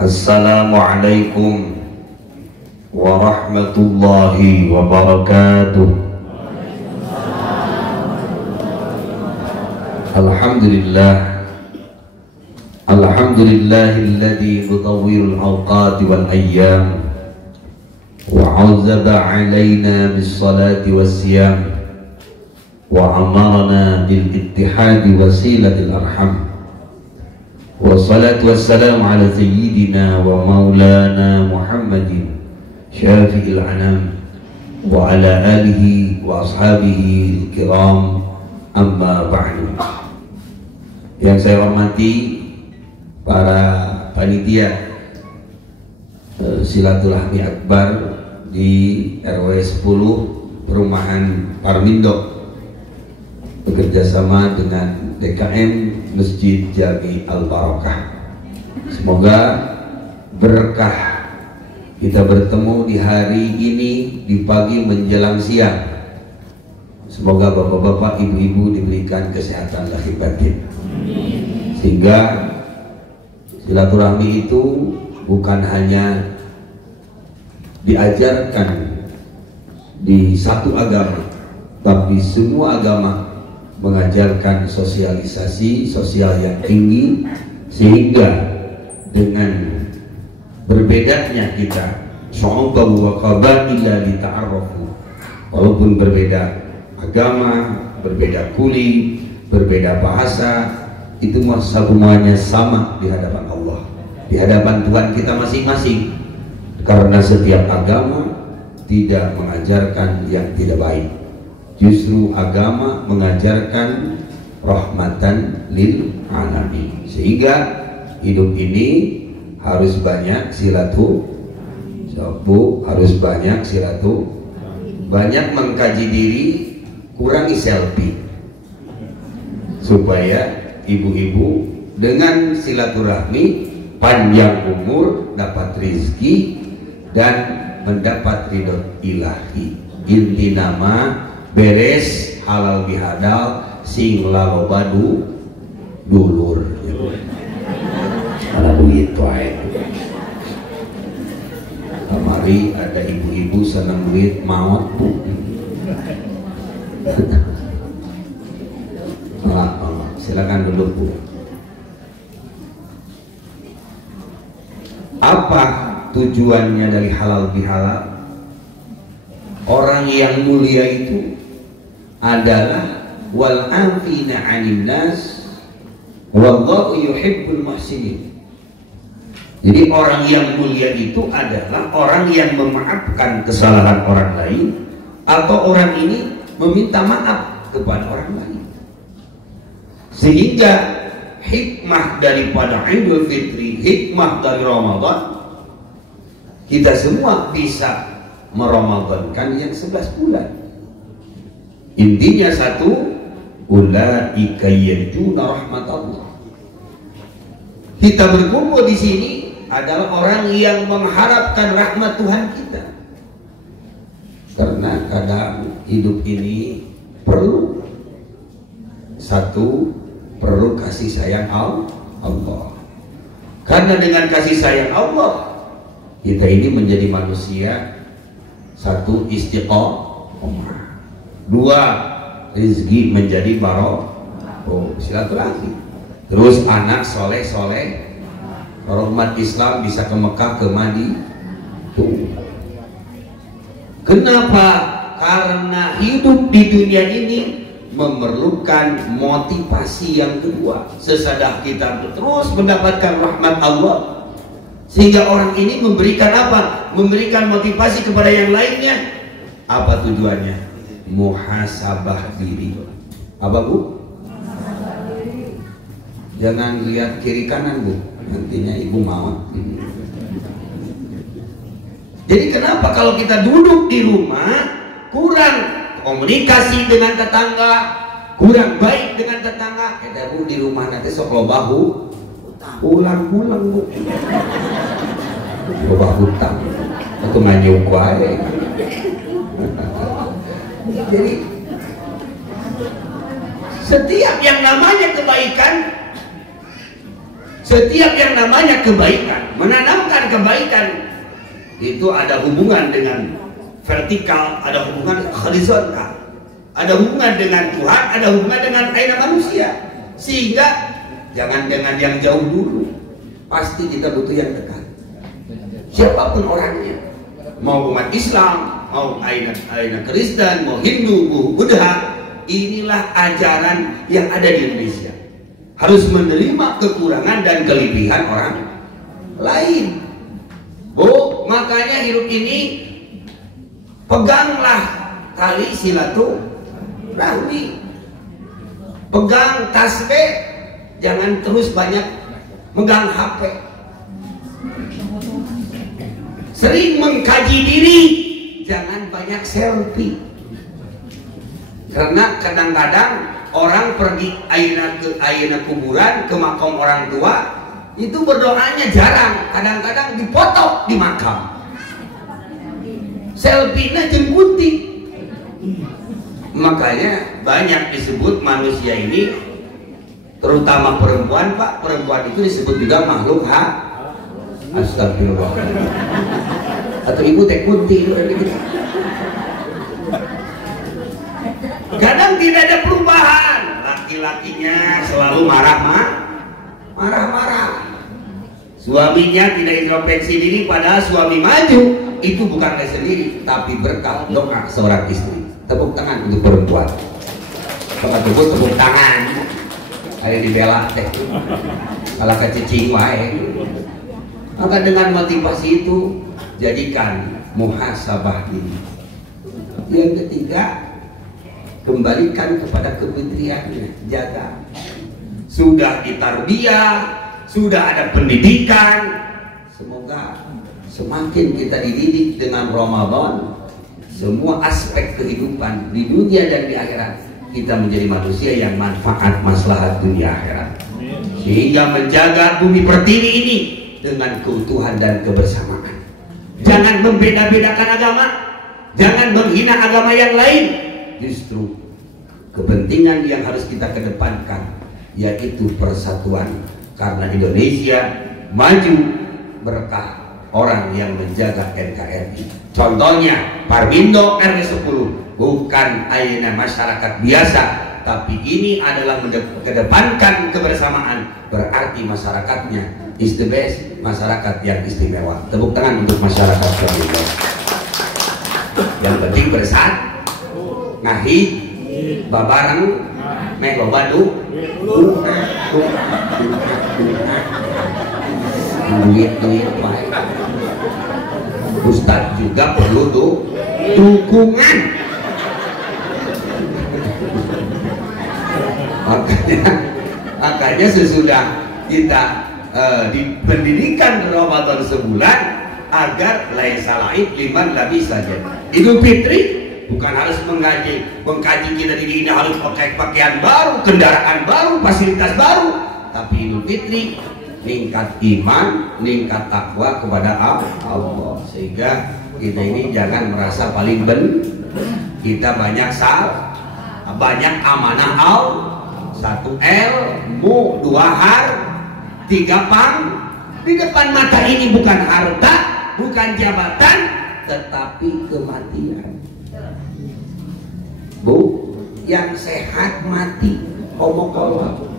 Assalamualaikum warahmatullahi wabarakatuh. Alhamdulillah, alhamdulillahilladzi yutawwirul awqati wal ayyam wa 'azzaba 'alaina bis salati was siyam wa amarna bil ittihadi wasilatil arham. Wassalatu wassalamu ala sayyidina wa maulana Muhammadin syafi'il anam wa ala alihi wa ashabihi kiram, amma ba'du. Yang saya hormati para panitia silaturahmi akbar di RW 10 Perumahan Parmindo bekerjasama dengan DKM Masjid Jami Al-Barakah. Semoga berkah kita bertemu di hari ini, di pagi menjelang siang. Semoga bapak-bapak, ibu-ibu diberikan kesehatan lahir batin, sehingga silaturahmi itu bukan hanya diajarkan di satu agama, tapi semua agama mengajarkan sosialisasi sosial yang tinggi, sehingga dengan berbedanya kita syu'uban wa qabaila lita'arrafu, walaupun berbeda agama, berbeda kulit, berbeda bahasa, itu semuanya sama di hadapan Allah, di hadapan Tuhan kita masing-masing, karena setiap agama tidak mengajarkan yang tidak baik. Justru agama mengajarkan rahmatan lil alamin, sehingga hidup ini harus banyak harus banyak banyak mengkaji diri, kurangi selfie, supaya ibu-ibu dengan silaturahmi panjang umur, dapat rezeki dan mendapat ridho ilahi. Inti nama beres halal bihadal sing lalobadu dulur ala duit wae. Kamari ada ibu-ibu senang duit maut bu. Silakan duduk bu. Apa tujuannya dari halal bihalal? Orang yang mulia itu adalah wal afina 'anil nas wallahu yuhibbul muhsinin. Jadi orang yang mulia itu adalah orang yang memaafkan kesalahan orang lain, atau orang ini meminta maaf kepada orang lain. Sehingga hikmah daripada Idul Fitri, hikmah dari Ramadan, kita semua bisa meramadankan yang 11 bulan. Intinya satu, ulaika yarjuna rahmatallah. Kita berkumpul di sini adalah orang yang mengharapkan rahmat Tuhan kita. Karena kadang hidup ini perlu kasih sayang Allah. Karena dengan kasih sayang Allah, kita ini menjadi manusia. Satu, istiqomah. Dua, rezeki menjadi barokah, silaturahmi. Terus anak soleh, kalau umat Islam bisa ke Mekah, ke Madinah. Kenapa? Karena hidup di dunia ini memerlukan motivasi yang kedua. Sesudah kita terus mendapatkan rahmat Allah, sehingga orang ini memberikan apa? Memberikan motivasi kepada yang lainnya. Apa tujuannya? Muhasabah diri. Apa bu? Jangan lihat kiri kanan bu, nantinya ibu mau. Jadi kenapa kalau kita duduk di rumah kurang komunikasi dengan tetangga, kurang baik dengan tetangga? Kita bu di rumah nanti sok lo bahu, pulang bu, lo bahu hutang, atau nganyuk wae. Jadi setiap yang namanya kebaikan, menanamkan kebaikan itu ada hubungan dengan vertikal, ada hubungan horizontal, ada hubungan dengan Tuhan, ada hubungan dengan aina manusia. Sehingga jangan dengan yang jauh dulu, pasti kita butuh yang dekat. Siapapun orangnya, mau umat Islam, mau aina Kristen, mau Hindu, mau Buddha, inilah ajaran yang ada di Indonesia. Harus menerima kekurangan dan kelebihan orang lain. Bu, makanya hidup ini peganglah tali silaturahmi, pegang tasbih, jangan terus banyak megang HP. Sering mengkaji diri, jangan banyak selfie. Karena kadang-kadang orang pergi ayeuna kuburan, ke makam orang tua, itu berdoanya jarang, kadang-kadang dipoto di makam. Selfie-nya jengguti. Makanya banyak disebut manusia ini, terutama perempuan, Pak, perempuan itu disebut juga makhluk astagfirullah. Atau ibu teh kunti gitu. Kadang tidak ada perubahan, laki-lakinya selalu marah-marah. Suaminya tidak introspeksi diri, padahal suami maju itu bukan dia sendiri, tapi berkah doa seorang istri. Tepuk tangan untuk perempuan. Tepuk tangan. Ayo dibela teh. Kalau kecicing wae. Maka dengan motivasi itu jadikan muhasabah diri. Yang ketiga, kembalikan kepada kementeriannya, jaga. Sudah ditarbiyah, sudah ada pendidikan. Semoga semakin kita dididik dengan Ramadan, semua aspek kehidupan di dunia dan di akhirat, kita menjadi manusia yang manfaat maslahat dunia akhirat. Sehingga menjaga bumi pertiwi ini dengan keutuhan dan kebersamaan. Jangan membeda-bedakan agama, jangan menghina agama yang lain. Justru kepentingan yang harus kita kedepankan yaitu persatuan, karena Indonesia maju berkah orang yang menjaga NKRI. Contohnya Parmindo RW 10 bukan ayeuna masyarakat biasa, tapi ini adalah mengedepankan kebersamaan, berarti masyarakatnya is the best, masyarakat yang istimewa. Tepuk tangan untuk masyarakat Parmindo. Yang penting bersatu, ngahi babareng mek loba duit baik. Ustadz juga perlu dukungan. Makanya sesudah kita di pendidikan Ramadan sebulan, agar lain salaib liman labi saja. Idul Fitri bukan harus mengkaji kita diri ini harus pakai pakaian baru, kendaraan baru, fasilitas baru, tapi Idul Fitri ningkat iman, ningkat takwa kepada Allah, sehingga kita ini jangan merasa paling kita banyak banyak amanah Allah, 1 ilmu, 2 har, 3 pang. Di depan mata ini bukan harta, bukan jabatan, tetapi kematian. Bu, yang sehat mati, omong-omong.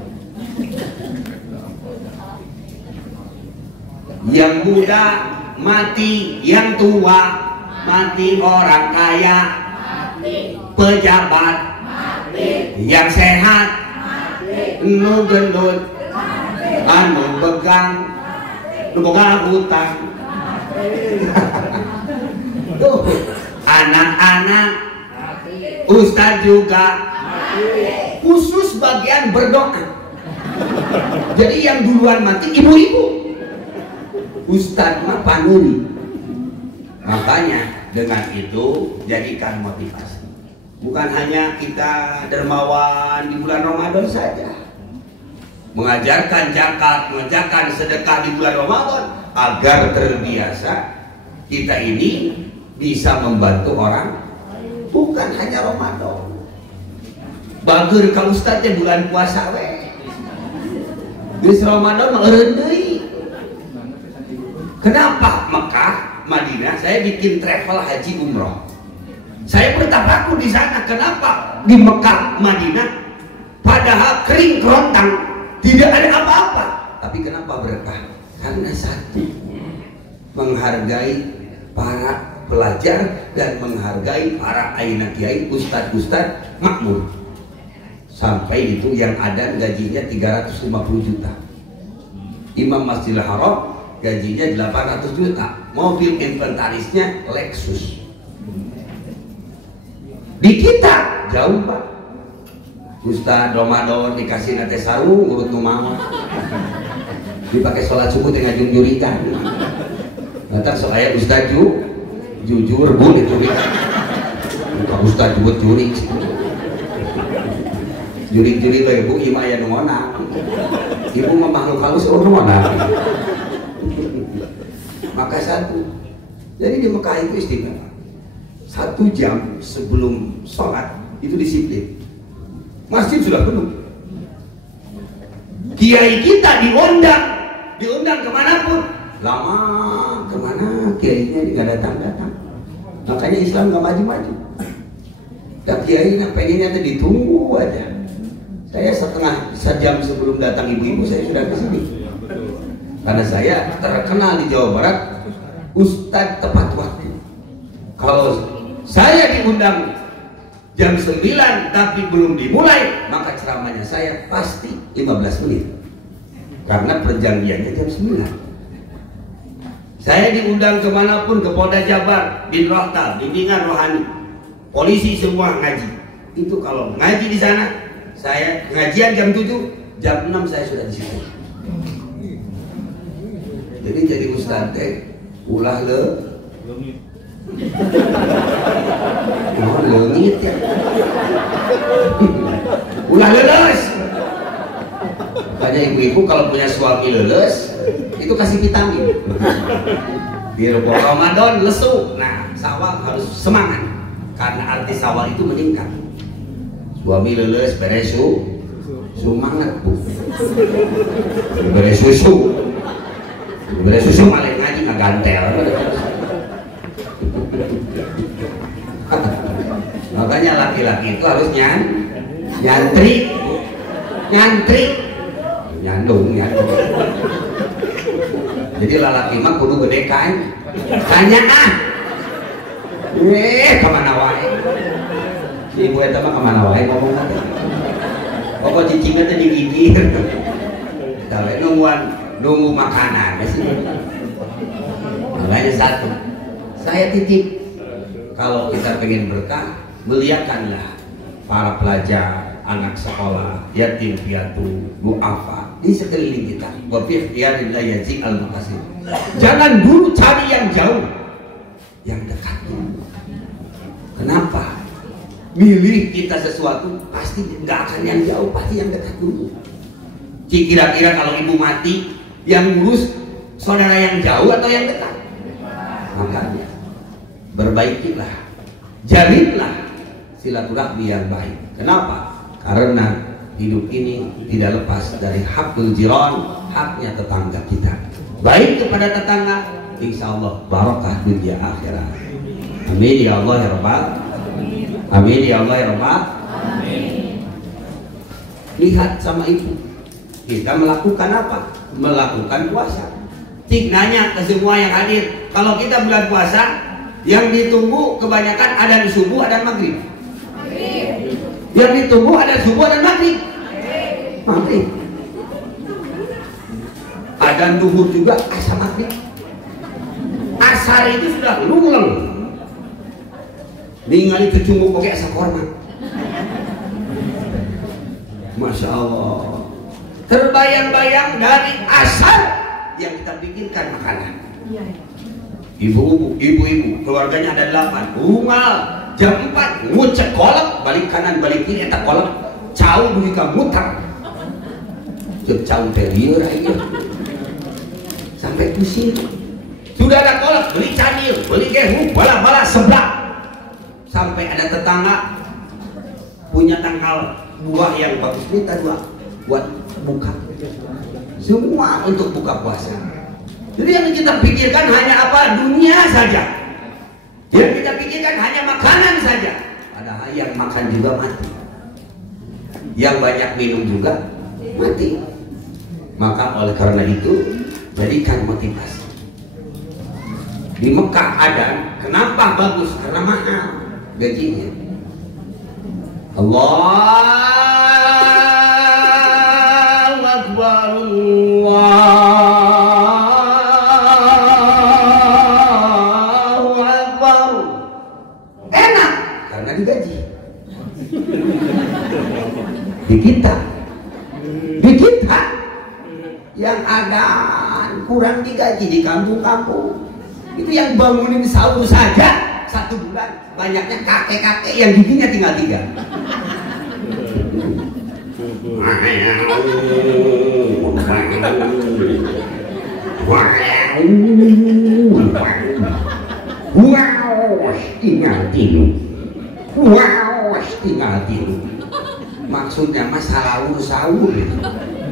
Yang muda mati, yang tua mati, orang kaya mati, pejabat mati, yang sehat mati, nu gendut anu begang, nu boga hutang. Tuh, anak-anak Ustadz juga khusus bagian berdoa. Jadi yang duluan mati ibu-ibu, Ustadz mah panuri. Makanya dengan itu jadikan motivasi. Bukan hanya kita dermawan di bulan Ramadan saja, mengajarkan zakat, mengajarkan sedekah di bulan Ramadan, agar terbiasa kita ini bisa membantu orang. Bukan hanya Ramadan. Bager ka Ustadz bulan puasa we. Geus Ramadan mah eureun deui. Kenapa Mekah, Madinah saya bikin travel haji umroh? Saya bertabakur di sana. Kenapa di Mekah, Madinah padahal kering kerontang, tidak ada apa-apa, tapi kenapa berkah? Karena satu, menghargai para pelajar dan menghargai para aina kiai, ustadz makmur. Sampai itu yang ada gajinya 350 juta. Imam Masjidil Haram gajinya 800 juta. Mobil inventarisnya Lexus. Di kita jauh Pak. Ustadz Ramadan dikasih nate sarung urut numawa. Dipakai sholat subuh dengan jurikan. Datang soalnya Ustadz jujur bu dicurikan. Bukan Ustadz buat juri. Juri-juri tuh ibu ima ya nungona. Ibu mah makhluk halus nungona. Maka satu. Jadi di Mekah itu istimewa. 1 jam sebelum sholat itu disiplin. Masjid sudah penuh. Kiai kita diundang kemanapun. Lama kemana kiainya nggak datang. Makanya Islam nggak maju-maju. Dan kiai pengennya tadi ditunggu aja. Saya sejam sebelum datang ibu-ibu saya sudah ke sini. Karena saya terkenal di Jawa Barat Ustadz tepat waktu. Kalau saya diundang jam 9 tapi belum dimulai, maka ceramahnya saya pasti 15 menit. Karena perjanjiannya jam 9. Saya diundang kemanapun, ke Polda Jabar, Bin Rohtal, bimbingan rohani, polisi semua ngaji. Itu kalau ngaji di sana, saya ngajian jam 7, jam 6 saya sudah di situ. Jadi ustadz ulah leungit ya. Ulah leles. Makanya ibu-ibu kalau punya suami leles, itu kasih vitamin. Biar Ramadan lesu. Nah, sawal harus semangat. Karena arti sawal itu meningkat. Suami leles beres semangat bu. Beres susu malah ngaji nggak gantel. Makanya laki-laki itu harus nyantri nyandung. Jadi lelaki mah kudu gede kan tanya kemana wae si ibu eta mah kemana wae ngomong nanti pokok cicingnya tadi gigi tapi nunggu makanan sih. Makanya satu saya titip, kalau kita pengen berkah, muliakanlah para pelajar, anak sekolah, yatim piatu, duafa di sekeliling kita. Wa fi ikhtiyarillahi yazi al-maqasid. Jangan dulu cari yang jauh, yang dekat dulu. Kenapa? Milih kita sesuatu pasti nggak akan yang jauh, pasti yang dekat dulu. Kira-kira kalau ibu mati, yang ngurus saudara yang jauh atau yang dekat? Makanya berbaikilah, jalinlah silaturahmi yang baik. Kenapa? Karena hidup ini tidak lepas dari hakul jiran, haknya tetangga kita. Baik kepada tetangga, insya Allah barokah dunia akhirat. Amin ya Allah ya Rabbal. Amin ya Allah ya Rabbal. Lihat sama ibu, kita melakukan apa? Melakukan puasa. Cik nanya ke semua yang hadir, kalau kita bulan puasa, yang ditunggu kebanyakan adzan subuh, adzan maghrib. Yang ditunggu adzan subuh, adzan maghrib. Maghrib. Adzan duhur juga, asar maghrib. Asar itu sudah luleng. Ningali kecunggu pakai asar korma. Masya Allah. Terbayang-bayang dari asar yang kita pikirkan makanan. Ibu-ibu, keluarganya ada 8. Bungal jam 4 ngucek kolak, balik kanan balik kiri eta kolak, cau duit ka mutar. Cek cau terieur aja. Sampai pusing. Sudah ada kolak, beli canil, beli gehu, bala-bala seblak. Sampai ada tetangga punya tangkal buah yang bagus, minta 2 buat buka. Semua untuk buka puasa. Jadi yang kita pikirkan hanya apa? Dunia saja. Yang kita pikirkan hanya makanan saja. Padahal yang makan juga mati. Yang banyak minum juga mati. Maka oleh karena itu jadikan motivasi. Di Mekah ada, kenapa bagus? Karena mahal gajinya. Allahu Akbar, Allahu Akbar. Enak karena digaji. Di kita yang ada kurang digaji di kampung-kampung. Itu yang bangunin sahur saja 1 bulan, banyaknya kakek-kakek yang giginya tinggal 3. Tinggal tilu. Maksudnya masalah sahur itu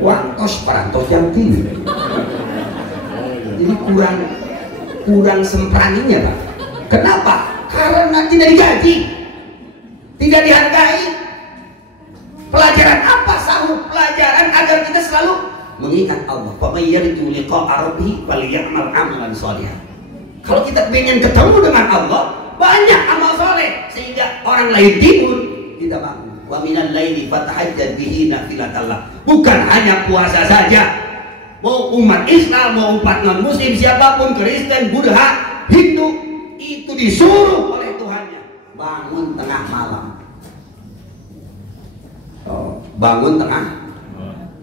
wantos perantos yang tinggi. Jadi kurang sempraninya, Pak. Kenapa? Karena tidak digaji, tidak dihargai. Pelajaran apa sahur? Pelajaran agar kita selalu mengingat Allah. Faman yarju liqa'a rabbih falyamal 'amalan shalihan. Kalau kita ingin ketemu dengan Allah, banyak amal soleh sehingga orang lain tidur, kita bangun. Wa minal laili fatahajjad bihi nafilatallah. Bukan hanya puasa saja. Mau umat Islam, mau umat non muslim, siapapun, Kristen, Buddha, Hindu, itu disuruh oleh Tuhannya bangun tengah malam. Bangun tengah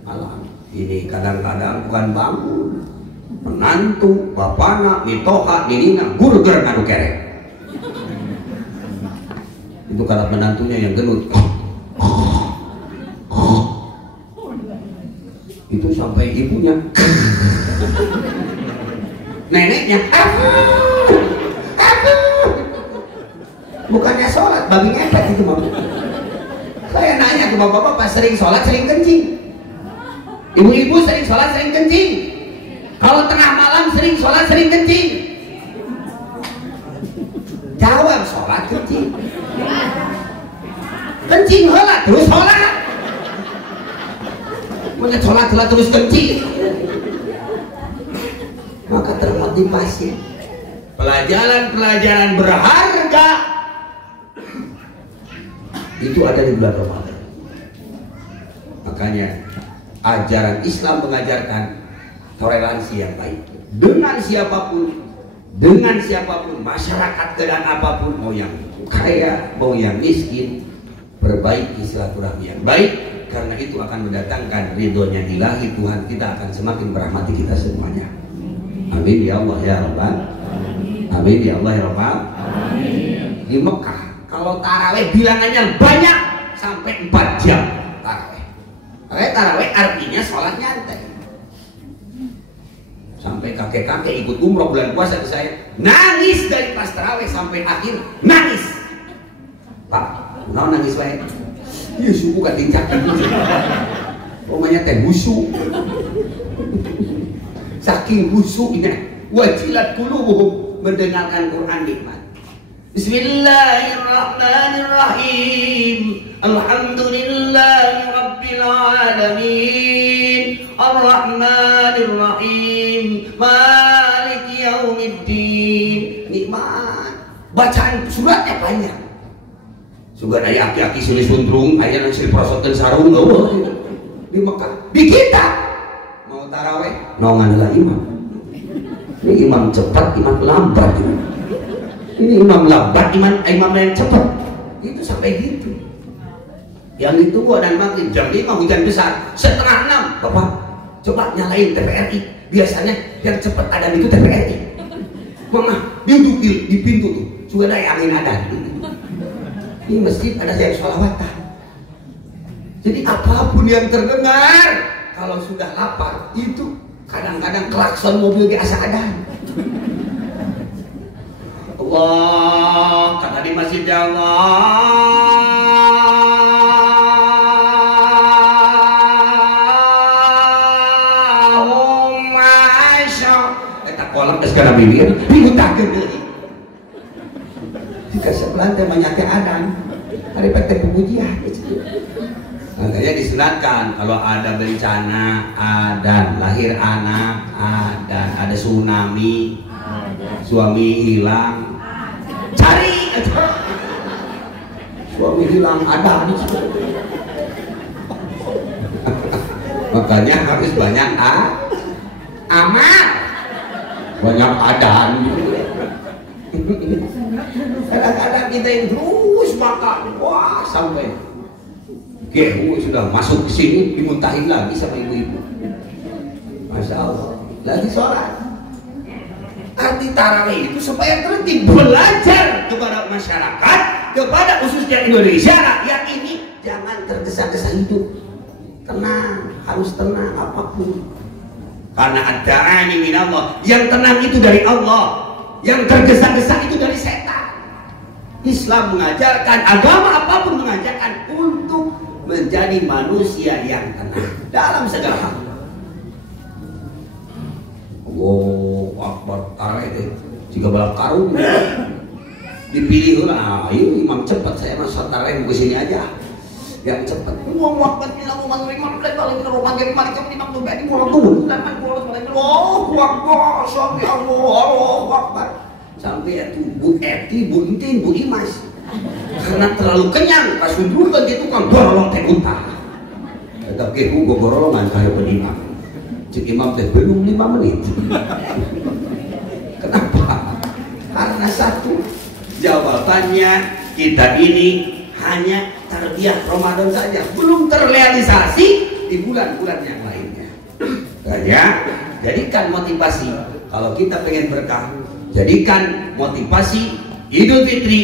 malam. Ini kadang-kadang bukan bangun, menantu, bapana, mitoha, ninina, burger ngadu kerek. Itu kalau menantunya yang gendut. Itu sampai ibunya, neneknya, bukannya sholat, babi ngepet itu mau. Saya nanya ke bapak-bapak, sering sholat, sering kencing. Ibu-ibu sering sholat, sering kencing. Kalau tengah malam sering sholat, sering kencing. Jawab, sholat, kencing. Kencing sholat, terus sholat. Punya sholat terus kencing. Maka termotivasi. Pelajaran berharga itu ada di bulan Ramadan. Makanya ajaran Islam mengajarkan toleransi yang baik dengan siapapun, masyarakat keadaan apapun, mau yang kaya, mau yang miskin, perbaiki silaturahmi yang baik. Karena itu akan mendatangkan ridhonya ilahi. Tuhan kita akan semakin merahmati kita semuanya. Amin ya Allah ya Rabbal. Amin ya Allah ya Rabbal. Di Mekah kalau taraweh bilangannya banyak sampai 4 jam taraweh. Taraweh artinya sholat nyantai. Sampai kakek-kakek ikut umroh bulan puasa ke saya, nangis dari pas taraweh sampai akhir, nangis. Pak, mau nangis baik? Iya suku kan dincak gitu. Rumahnya teh husu. Saking husunya, wajilat qulubuhum mendengarkan Quran nikmat. Bismillahirrahmanirrahim. Alhamdulillahi rabbil alamin. Arrahmanirrahim. Maliki yaumiddin. Nikmat. Bacaan suratnya banyak. Juga ada aki-aki silih sundrung, ayah nang silih prosotkan sarung, di Mekah. Di kita mau taraweh, nonganlah imam. Ini imam cepat, imam lambat. Ini imam lambat, imam yang cepat. Itu sampai gitu. Yang itu gua dan maghrib jam 5 hujan besar, 5:30. Bapak, coba nyalain TVRI. Biasanya yang cepat ada itu TVRI. Mama, duduk di pintu tuh, juga ada angin ada. Ini masjid ada yang sholawatan. Jadi apapun yang terdengar, kalau sudah lapar itu kadang-kadang klakson mobil di asa ada. Allah kata di masjid Allahumma karena bibir dihutakeun deui. Jika sebelah teh menyate adan, hari PT pujian. Makanya disunatkan kalau ada bencana, adan, lahir anak, adan, ada tsunami, suami hilang, cari, suami hilang adan. Makanya harus banyak amal, banyak adan. Kadang-kadang kita yang terus makan, wah sampai gehu sudah masuk ke sini dimuntahin lagi sama ibu-ibu. Masya Allah, lagi sholat. Arti tarawih itu supaya tertib, belajar kepada masyarakat, kepada khususnya Indonesia rakyat ini, jangan tergesa-gesa hidup. Tenang, harus tenang apapun. Karena ad-da'ani minallah, yang tenang itu dari Allah, yang tergesa-gesa itu dari setan. Islam mengajarkan, agama apapun mengajarkan untuk menjadi manusia yang tenang dalam segala hal. Allahu Akbar, tarik deh. Jika balap karung dipilih lah, ayo imam cepat, saya masuk tarik ke sini aja. Yang cepat. Allahu Akbar, Allahu Akbar. Sampai itu Bu Eti, Bu Intin, Bu Imas. Karena terlalu kenyang, pas sujud dia tukang gorolong teh utah. Tapi aku gorolongan kayak penimam. Cik imam teh belum 5 menit. Kenapa? Karena satu, jawabannya kita ini hanya tarbiyah Ramadan saja, belum terrealisasi di bulan-bulan yang lainnya. Ya, jadikan motivasi kalau kita pengen berkah, jadikan motivasi Idul Fitri,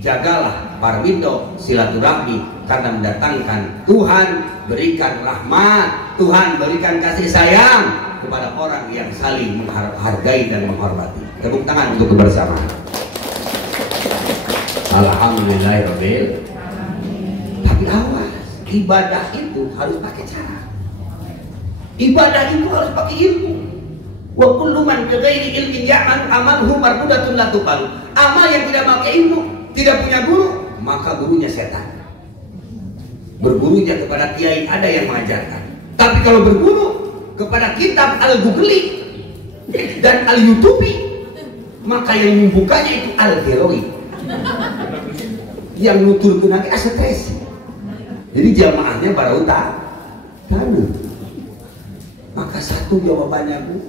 jagalah parwido silaturahmi karena mendatangkan Tuhan berikan rahmat, Tuhan berikan kasih sayang kepada orang yang saling menghargai dan menghormati. Tepuk tangan untuk kebersamaan. Alhamdulillahirabbil. Tapi awas, ibadah itu harus pakai cara. Ibadah itu harus pakai ilmu. Wa kullu man bighairi ilmin ya'mal amaluhu mardudatun la tuqbal. Amal yang tidak pakai ilmu, tidak punya guru, maka gurunya setan. Bergurunya kepada kiai ada yang mengajarkan. Tapi kalau berguru kepada kitab Al-Ghugli dan Al-Yutubi, maka yang membukanya itu Al-Gharowi. Yang nutur kenaki stres. Jadi jamaahnya para tahu. Maka satu jawabannya Bu,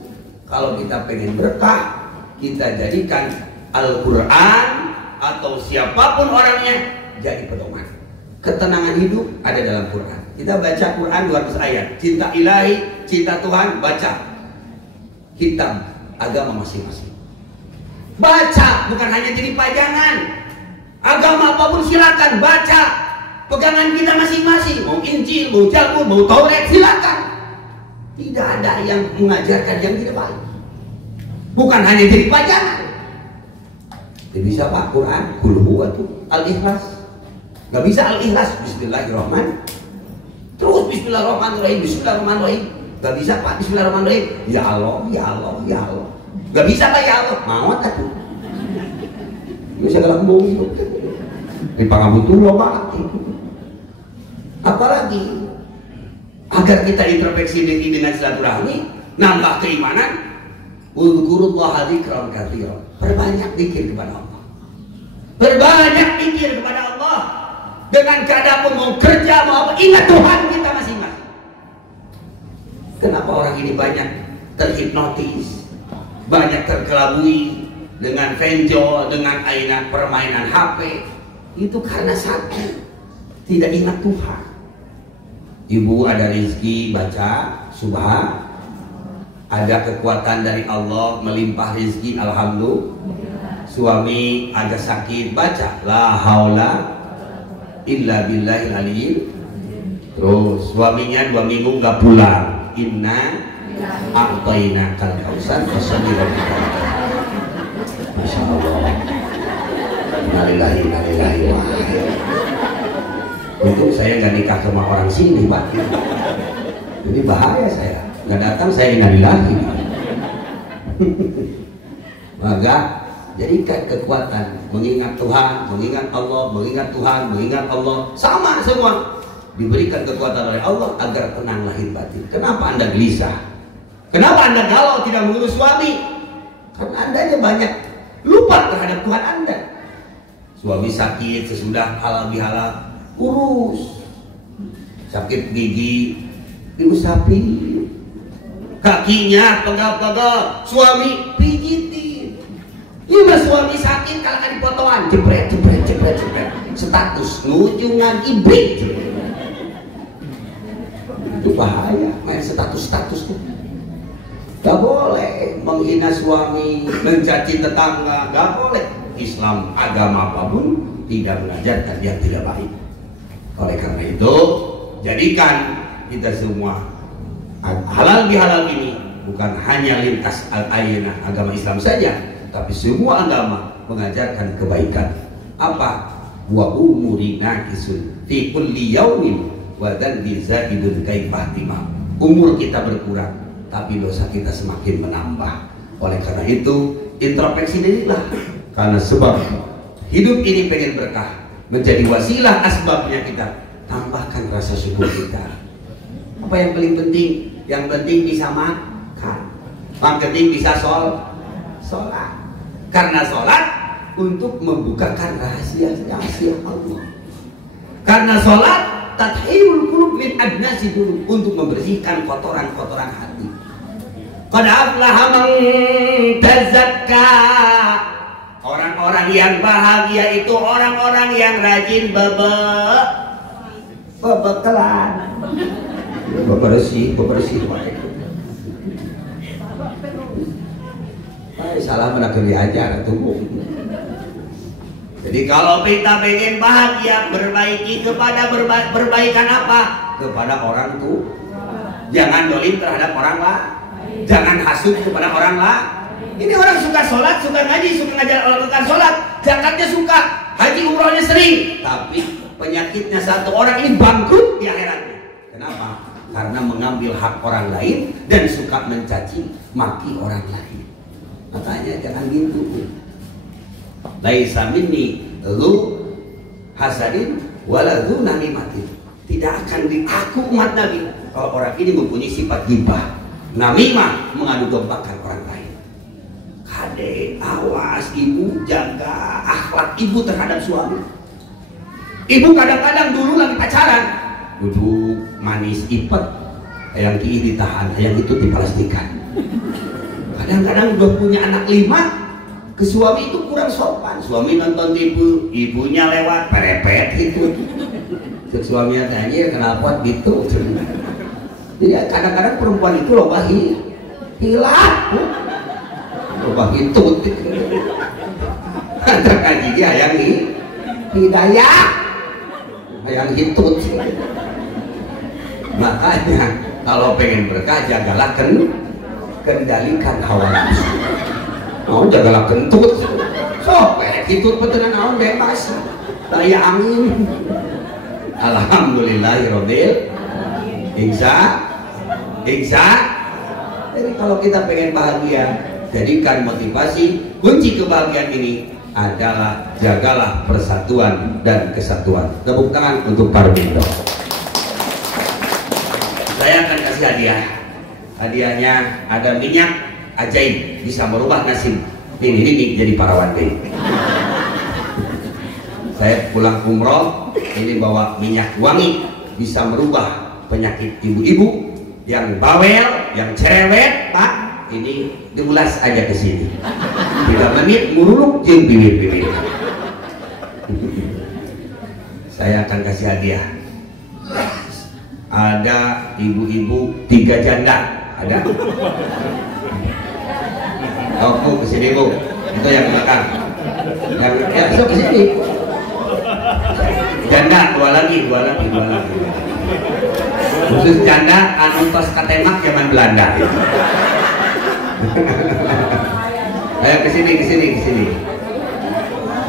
kalau kita pengen berkah, kita jadikan Al-Quran atau siapapun orangnya jadi pedoman. Ketenangan hidup ada dalam Quran. Kita baca Quran 200 ayat. Cinta ilahi, cinta Tuhan, baca kitab agama masing-masing. Baca, bukan hanya jadi pajangan. Agama apapun silakan baca. Pegangan kita masing-masing. Mau Injil, mau Zabur, mau Taurat, silakan. Tidak ada yang mengajarkan yang tidak baik. Bukan hanya jadi pajangan. Tidak bisa Pak, Quran, Qul huwatu, Al-Ikhlas. Gak bisa Al-Ikhlas, Bismillahirrahmanirrahim. Terus Bismillahirrahmanirrahim, Bismillahirrahmanirrahim. Gak bisa Pak, Bismillahirrahmanirrahim. Ya Allah, ya Allah, ya Allah. Gak bisa Pak, ya Allah. Mau tak tuh? Bisa galak bumi itu. Di pangabutuh loh Pak. Apalagi agar kita introspeksi diri dengan silaturahmi, nambah keimanan. Uzkurullaha dzikran katsiran. Perbanyak zikir kepada Allah. Perbanyak zikir kepada Allah. Dengan keadaan mau kerja mau apa, ingat Tuhan kita masing-masing. Kenapa orang ini banyak terhipnotis, banyak terkelabui dengan venjo, dengan permainan HP? Itu karena satu, tidak ingat Tuhan. Ibu ada rezeki baca subhan, ada kekuatan dari Allah melimpah rezeki alhamdulillah. Suami ada sakit baca la haula illa billahil aliyyil. Terus suaminya 2 minggu nggak pulang, inna a'tainakal kautsar fasholli lirabbika. Masya Allah. Innalillahi wa inna ilaihi raji'un. Untung saya nggak nikah sama orang sini Pak. Jadi bahaya saya. Nggak datang saya innalillahi. Maka jadikan kekuatan mengingat Tuhan, mengingat Allah, mengingat Tuhan, mengingat Allah, sama semua diberikan kekuatan oleh Allah agar tenang lahir batin. Kenapa Anda gelisah? Kenapa Anda galau tidak mengurus suami? Karena Anda banyak lupa terhadap Tuhan Anda. Suami sakit sesudah halal bihalal, urus. Sakit gigi, diusapi. Kakinya pegal-pegal, suami pijitin. Ini suami sakit kalau kan dipotongan, jebret. Status nuju ngaji break. Itu bahaya main status tuh. Gak boleh menghina suami, mencaci tetangga, gak boleh. Islam agama apapun tidak mengajarkan yang tidak baik. Oleh karena itu, jadikan kita semua halal bihalal ini bukan hanya lintas al-ayenah agama Islam saja, tapi semua agama mengajarkan kebaikan. Apa? Wa umuri naqisun fi kulli yaumin wa dzanbi zaidun kaifah timam. Umur kita berkurang, tapi dosa kita semakin menambah. Oleh karena itu, introspeksi dirilah. Karena sebab hidup ini pengen berkah, menjadi wasilah asbabnya kita tambahkan rasa syukur kita. Apa yang paling penting? Yang penting bisa makan, yang penting bisa sholat. Karena sholat untuk membukakan rahasia-rahasia Allah. Karena sholat tathhirul qulub min adnasi qulub, untuk membersihkan kotoran-kotoran hati. Qad aflaha man tazakka. Orang-orang yang bahagia itu orang-orang yang rajin bebekelan, bebersih. Salah menakut diajar tubuh. Jadi kalau kita pengen bahagia, berbaiki kepada berbaikan apa? Kepada orang tua. Jangan dolim terhadap orang lain. Jangan hasut kepada orang lain. Ini orang suka sholat, suka ngaji, suka ngajar orang sholat, zakatnya suka, haji umrohnya sering, tapi penyakitnya satu, orang ini bangkrut di akhiratnya. Kenapa? Karena mengambil hak orang lain dan suka mencaci maki orang lain. Makanya jangan gitu. Laisa minni lu hasadin wala dzu namimatin. Tidak akan diaku umat Nabi kalau orang ini mempunyai sifat ghibah, namimah, mengadu dombakan orang lain. Adek, awas ibu, jaga akhlak ibu terhadap suami. Ibu kadang-kadang dulu lagi pacaran, duduk manis ipet, yang kiri ditahan, yang itu diplastikan. Kadang-kadang udah punya anak 5, ke suami itu kurang sopan. Suami nonton TV, ibunya lewat, perepet gitu. Terus suaminya tanya, kenapa gitu? Jadi kadang-kadang perempuan itu loba hilang. Coba hitut antara kaji dia yang hidayah yang hitut. Makanya kalau pengen berkah jagalah kendalikan hawa nafsu. Mau jagalah kentut sopek hitut beteran naon bebas daya angin. Alhamdulillahirobbil insya. Jadi kalau kita pengen bahagia, jadikan motivasi kunci kebahagiaan ini adalah jagalah persatuan dan kesatuan. Tepuk tangan untuk Parmindo. Saya akan kasih hadiah. Hadiahnya ada minyak ajaib, bisa merubah nasib. Ini jadi parawan gay. Saya pulang umroh, ini bawa minyak wangi, bisa merubah penyakit ibu-ibu yang bawel, yang cerewet, Pak. Ini diulas aja ke sini. 3 menit muruluk jeung bibir-bibir. Saya akan kasih hadiah. Ada ibu-ibu 3 janda, ada. Oh, Bu, ke sini, Bu. Itu yang belakang. Yang so ke sini. Janda 2 lagi. Khusus janda anu tos katemak zaman Belanda. Ayo ke sini.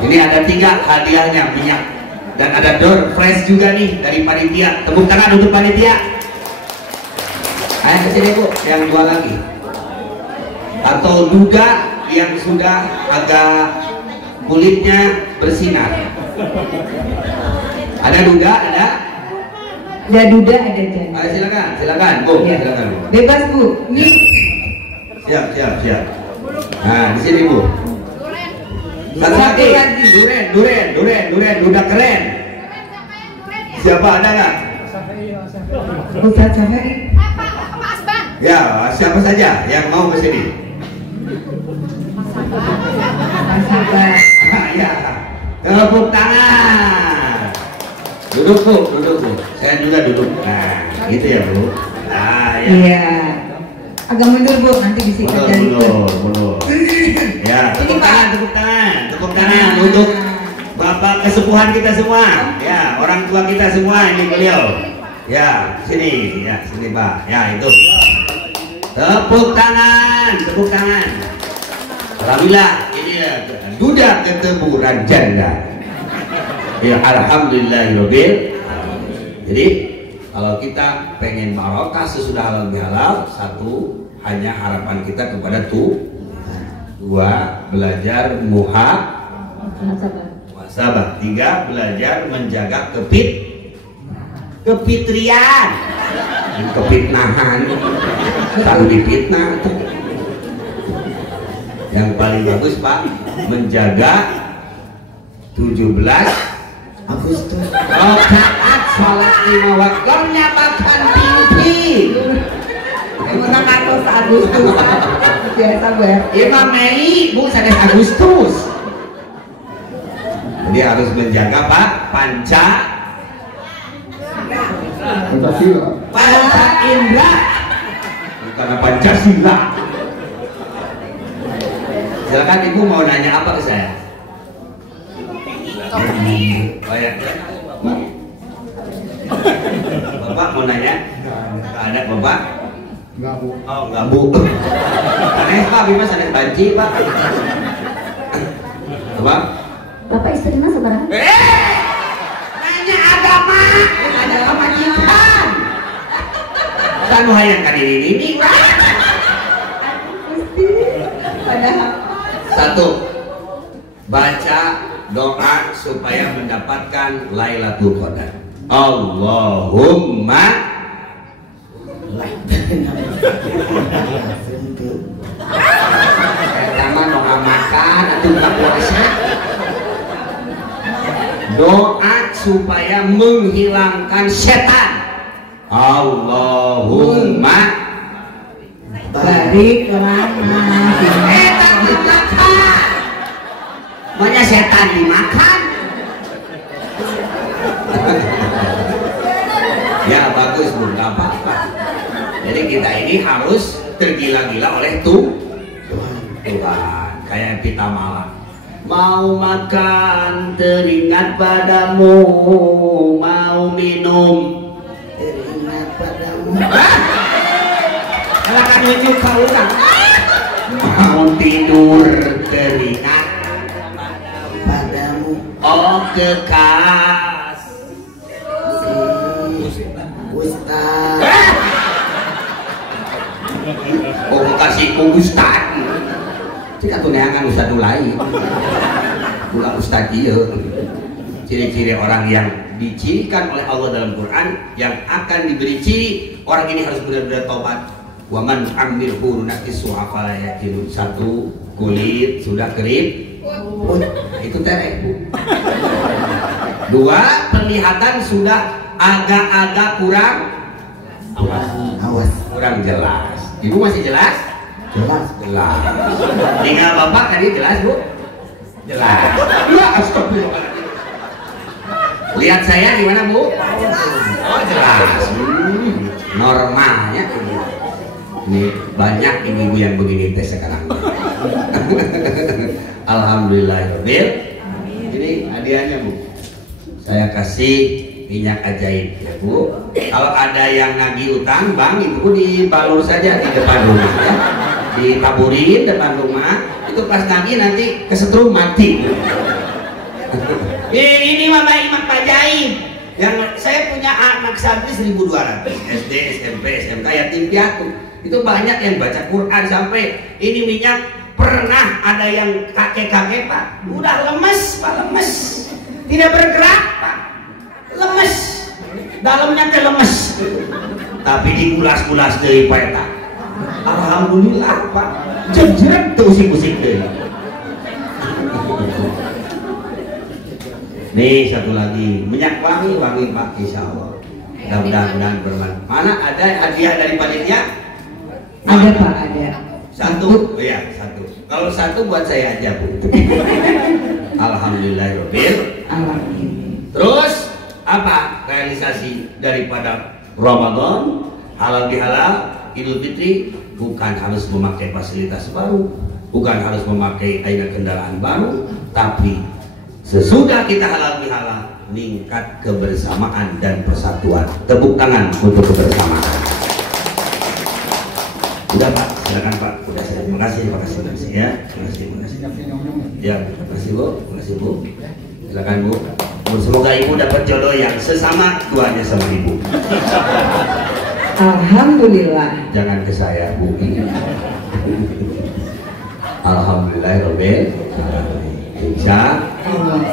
Ini ada 3 hadiahnya minyak dan ada door fresh juga nih dari panitia. Tepuk tangan untuk panitia. Ayo ke sini, Bu, yang 2 lagi. Atau duga yang sudah agak kulitnya bersinar? Ada duda? Ada? Ada duda, ada janda. Ayo silakan, Bu. Ya. Silakan. Bebas Bu. Ini Siap. Nah, di sini Bu. Satu lagi. Duren, duda keren. Siapa ada nggak? Ustaz Syafari. Ya, siapa saja yang mau ke sini? Mas Sabar. Ya, tepuk tangan. Duduk Bu. Saya juga duduk. Nah, gitu ya Bu. Nah, ya. Iya. Agak mundur Bu, nanti bisa jadi Mundur. Ya, tepuk tangan untuk Bapak kesepuhan kita semua. Ya, orang tua kita semua ini beliau. Ya, sini Pak. Ya, itu. Tepuk tangan. Alhamdulillah, ini ya duda ketemuran janda. Ya, alhamdulillahirabbil. Jadi kalau kita pengen barokah sesudah halal bihalal, satu, hanya harapan kita kepada dua, belajar muhasabah. Tiga, belajar menjaga kefitrian, kefitnahan, kalau difitnah. Yang paling bagus Pak, menjaga 17 Agustus. Rakaat sholat 5 waktunya makan tinggi. Menang Agustus. Biasa ber. 5 Mei Bu, sadar Agustus. Jadi harus menjaga Pak Panca Indra, bukan Pancasila. Silakan Ibu mau nanya apa ke saya? Bapak mau nanya? Ada Bapak? Enggak Bu. Oh enggak Bu. Aneh Pak, Bima sanes banci Pak. Bapak? Bapak istrinya seberapa? Nanya agama, ada pamajikan. Tanu hayang ka diri Padahal Satu, baca doa supaya mendapatkan Lailatul Qadar. Allahumma pertama doa makan atau buka puasa. Doa supaya menghilangkan setan. Allahumma barik lama. setan dimakan. Maunya setan dimakan. Ya bagus Bu, nggak apa-apa. Jadi kita ini harus tergila-gila oleh Tuhan. Kayak kita malam mau makan teringat padamu, mau minum teringat padamu. Kalau kan nunjuk ke orang, mau tidur teringat padamu. Oh kekas Ustaz. Oh kasih ku Ustaz. Jika tuh neangan Ustaz lain. Pula Ustaz dia. Ciri-ciri orang yang dicirikan oleh Allah dalam Quran yang akan diberi ciri orang ini harus benar-benar taubat. Wa man amilhu naqisu afala yaqilu. Satu, kulit sudah kering, itu terek Bu. Dua, penglihatan sudah agak-agak kurang awas, kurang jelas. Ibu masih jelas? Jelas. Tinggal Bapak tadi jelas Bu? Jelas. Ya astagfirullahaladzim. Lihat saya gimana Bu? Oh jelas. Normalnya ini banyak ibu-ibu yang begini tes sekarang. Alhamdulillahirabbil. Ini hadiahnya Bu. Saya kasih minyak ajaib ya Bu. Kalau ada yang nagih utang Bang, Ibu dibalur saja di depan rumah ya. Ditaburin depan rumah, itu pas nagih nanti kesetrum mati. Ini Mama Iman ajaib. Yang saya punya anak santri 1.200 SD, SMP, SMK yatim piatu. Itu banyak yang baca Quran sampai ini minyak Pernah ada yang kakek-kakek Pak, udah lemes Pak, lemes, tidak bergerak Pak, lemes, dalamnya teh lemes, tapi dikulas-kulas dari Pak Eta. Alhamdulillah Pak, jejrek tuh musik deh. Nih satu lagi, minyak wangi Pak, insya Allah. Mudah-mudahan bermanfaat. Mana ada hadiah dari panitia? Ada Pak, ada. Satu, oh ya satu. Kalau satu buat saya aja Bu. Alhamdulillahirobbil. Terus apa realisasi daripada Ramadan? Halal bihalal, Idul Fitri bukan harus memakai fasilitas baru, bukan harus memakai aina kendaraan baru, tapi sesudah kita halal bihalal, meningkat kebersamaan dan persatuan. Tepuk tangan untuk kebersamaan. Udah Pak, silakan Pak. Udah saya. Terima kasih ya. Terima kasih. Ya, terima kasih Bu. Silakan Bu. Semoga Ibu dapat jodoh yang sesama tuanya sama Ibu. Alhamdulillah. Jangan ke saya Bu. Alhamdulillahirobbil alamin. Insya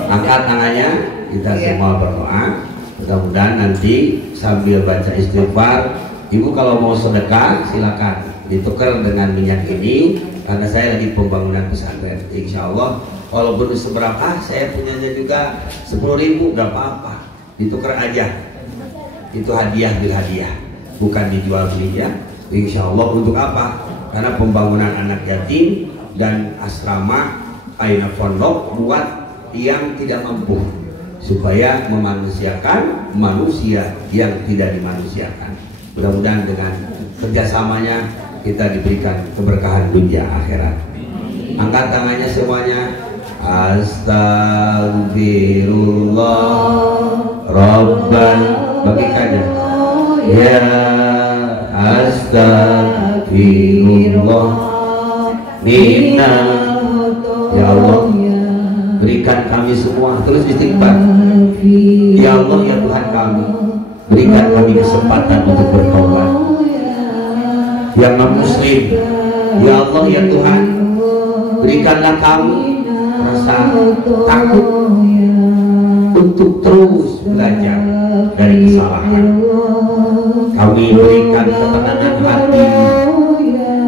angkat tangannya, kita semua berdoa. Mudah-mudahan nanti sambil baca istighfar, Ibu kalau mau sedekah silakan ditukar dengan minyak ini, karena saya lagi pembangunan pesantren. Insya Allah walaupun seberapa, saya punyanya juga 10.000, gak apa-apa, ditukar aja. Itu hadiah bil hadiah, bukan dijual beli ya. Insya Allah untuk apa? Karena pembangunan anak yatim dan asrama aina pondok buat yang tidak mampu, supaya memanusiakan manusia yang tidak dimanusiakan. Mudah-mudahan dengan kerjasamanya kita diberikan keberkahan dunia akhirat. Angkat tangannya semuanya. Astagfirullah Rabban, bagikannya. Ya astagfirullah minna. Ya Allah, berikan kami semua, terus istighfar. Ya Allah, ya Tuhan kami, berikan kami kesempatan untuk bertobat. Yang non-muslim, ya Allah, ya Tuhan, berikanlah kami rasa takut untuk terus belajar dari kesalahan. Kami berikan ketenangan hati,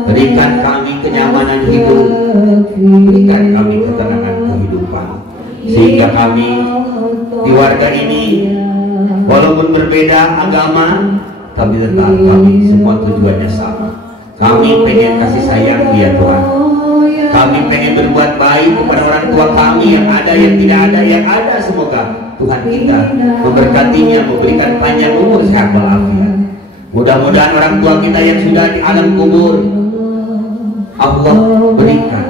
berikan kami kenyamanan hidup, berikan kami ketenangan kehidupan, sehingga kami di warga ini walaupun berbeda agama, tapi tetap kami semua tujuannya sama. Kami pengen kasih sayang dia Tuhan. Kami pengen berbuat baik kepada orang tua kami yang ada, yang tidak ada, yang ada. Semoga Tuhan kita memberkatinya, memberikan panjang umur, sehat walafiat. Mudah-mudahan orang tua kita yang sudah di alam kubur, Allah berikan,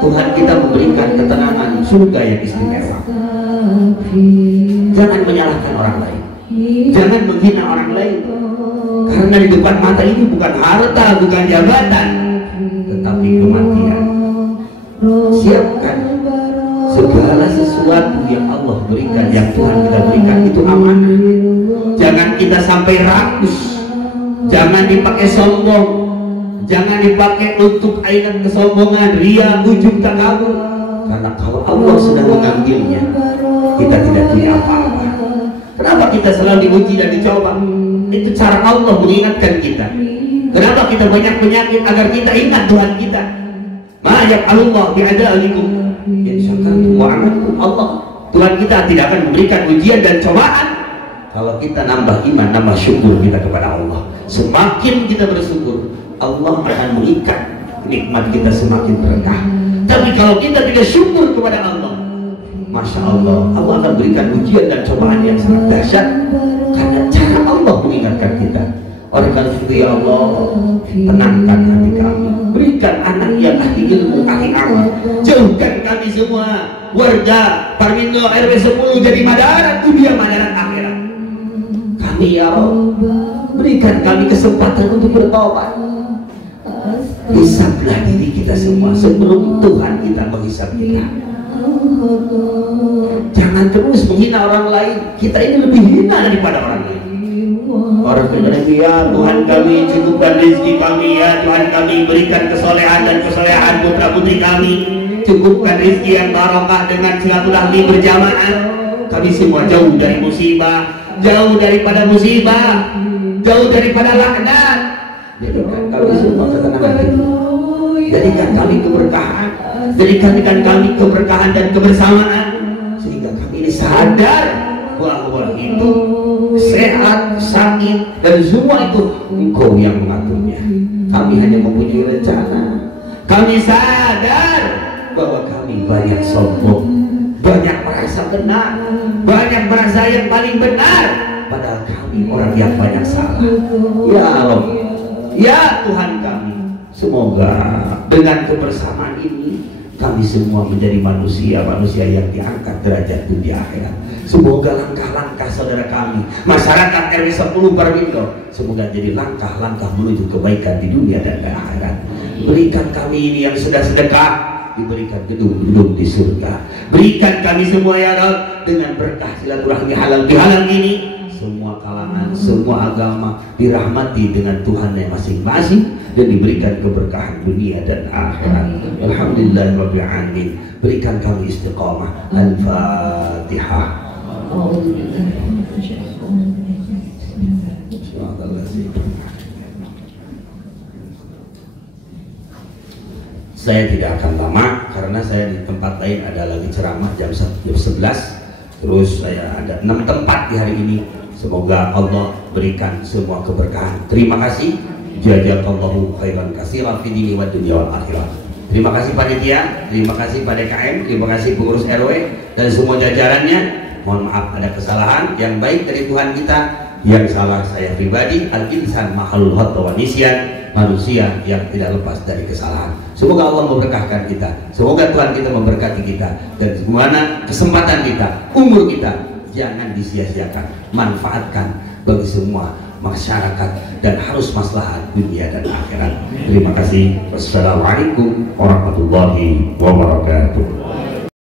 Tuhan kita memberikan ketenangan surga yang istimewa. Jangan menyalahkan orang lain, jangan menghina orang lain, karena di depan mata ini bukan harta, bukan jabatan, tetapi kematian. Siapkan segala sesuatu yang Allah berikan, yang Tuhan kita berikan, itu amanah. Jangan kita sampai rakus, jangan dipakai sombong, jangan dipakai untuk ainat kesombongan, ria, ujub, takabur. Karena kalau Allah sudah mengambilnya, kita tidak punya apa-apa. Kenapa kita selalu diuji dan dicoba? Itu cara Allah mengingatkan kita. Kenapa kita banyak penyakit? Agar kita ingat Tuhan kita. Ma yaqalullah bi'adalikum in syakartum wa amantum. Allah, Tuhan kita tidak akan memberikan ujian dan cobaan kalau kita nambah iman, nambah syukur kita kepada Allah. Semakin kita bersyukur, Allah akan mengikat nikmat kita semakin berkah. Tapi kalau kita tidak syukur kepada Allah, Masya Allah, Allah akan berikan ujian dan cobaan yang sangat dahsyat. Karena cara Allah mengingatkan kita. Oleh karena itu ya Allah, tenangkan hati kami, berikan anak yang ahli ilmu, ahli amal. Jauhkan kami semua warga Parmindo RW 10 jadi madarat dunia, madarat akhirat. Kami ya Allah, berikan kami kesempatan untuk bertobat. Hisablah diri kita semua sebelum Tuhan kita menghisab kita. Jangan terus menghina orang lain. Kita ini lebih hina daripada orang lain. Orang berkata, ya Tuhan kami, cukupkan rezeki kami, ya Tuhan kami, berikan kesolehan dan kesolehan putra putri kami, cukupkan rezeki yang barokah dengan silaturahmi berjamaah. Kami semua jauh dari musibah, jauh daripada musibah, jauh daripada laknat. Jadikan kami semua ketenangan hidup, jadikan kami keberkahan, jadikan kami keberkahan dan kebersamaan, sehingga kami ini sadar bahwa itu sehat, sakit, dan semua itu Engkau yang mengaturnya. Kami hanya mempunyai rencana. Kami sadar bahwa kami banyak sombong, banyak merasa benar, banyak merasa yang paling benar, padahal kami orang yang banyak salah. Ya Allah, ya Tuhan kami, semoga dengan kebersamaan ini kami semua menjadi manusia yang diangkat derajat di akhirat. Semoga langkah-langkah saudara kami, masyarakat RW 10 Parwindo, semoga jadi langkah-langkah menuju kebaikan di dunia dan di akhirat. Berikan kami ini yang sudah sedekah, diberikan gedung-gedung di surga. Berikan kami semua ya Rabb, dengan berkah silaturahmi halal bihalal ini, semua kalangan, semua agama dirahmati dengan Tuhan yang masing-masing dan diberikan keberkahan dunia dan akhirat. Alhamdulillahirabbil alamin. Berikan kami istiqamah. Al-Fatihah. Saya tidak akan lama karena saya di tempat lain ada lagi ceramah jam 11. Terus saya ada 6 tempat di hari ini. Semoga Allah berikan semua keberkahan. Terima kasih. Jazakallahu khairan katsiran fid dini wad dunya wal akhirah. Terima kasih panitia, terima kasih Pak DKM, terima kasih pengurus RW dan semua jajarannya. Mohon maaf ada kesalahan, yang baik dari Tuhan kita, yang salah saya pribadi. Al-insan mahalul khata wa nisyan, manusia yang tidak lepas dari kesalahan. Semoga Allah memberkahkan kita, semoga Tuhan kita memberkati kita, dan semua kesempatan kita, umur kita jangan disia-siakan, manfaatkan bagi semua masyarakat dan harus maslahat dunia dan akhirat. Terima kasih. Wassalamualaikum warahmatullahi wabarakatuh.